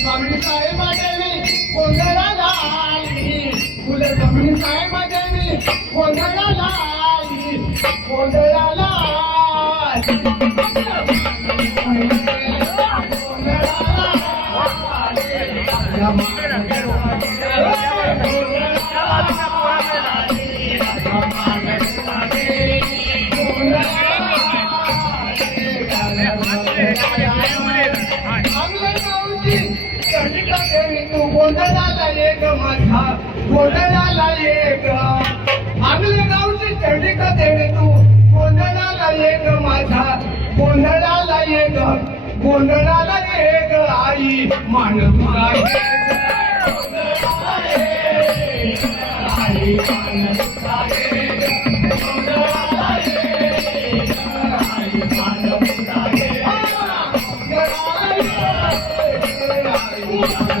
घे कुलस्वामी साहेबांनी गोंधळाला आली कुलस्वामी साहेबांनी गोंधळाला आली गोंधळाला आली. गोंधळाला ये ग माझा गोंधळाला ये ग चांगल्या गावची चंडिका देवी तू. गोंधळाला ये ग माझा गोंधळाला ये ग गोंधळाला ये आई. मान तुला आई. मान तुला Yeah.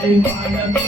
Thank you.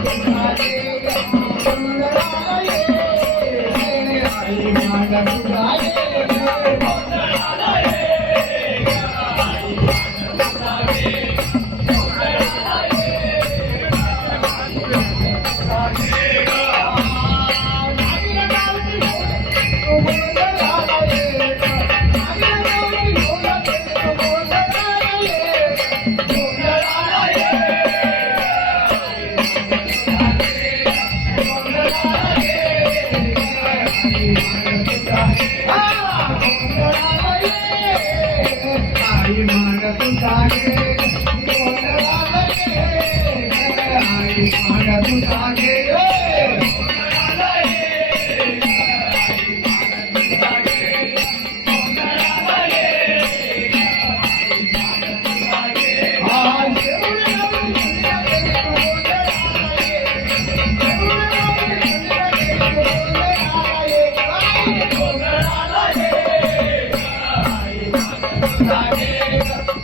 आई मानत जागे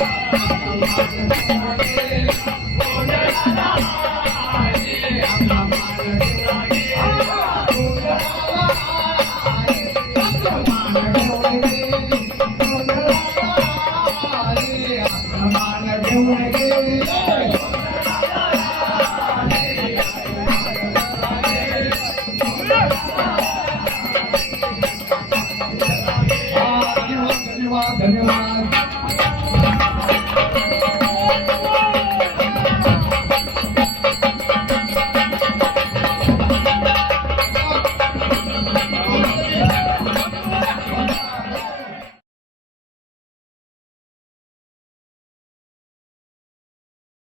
Oh,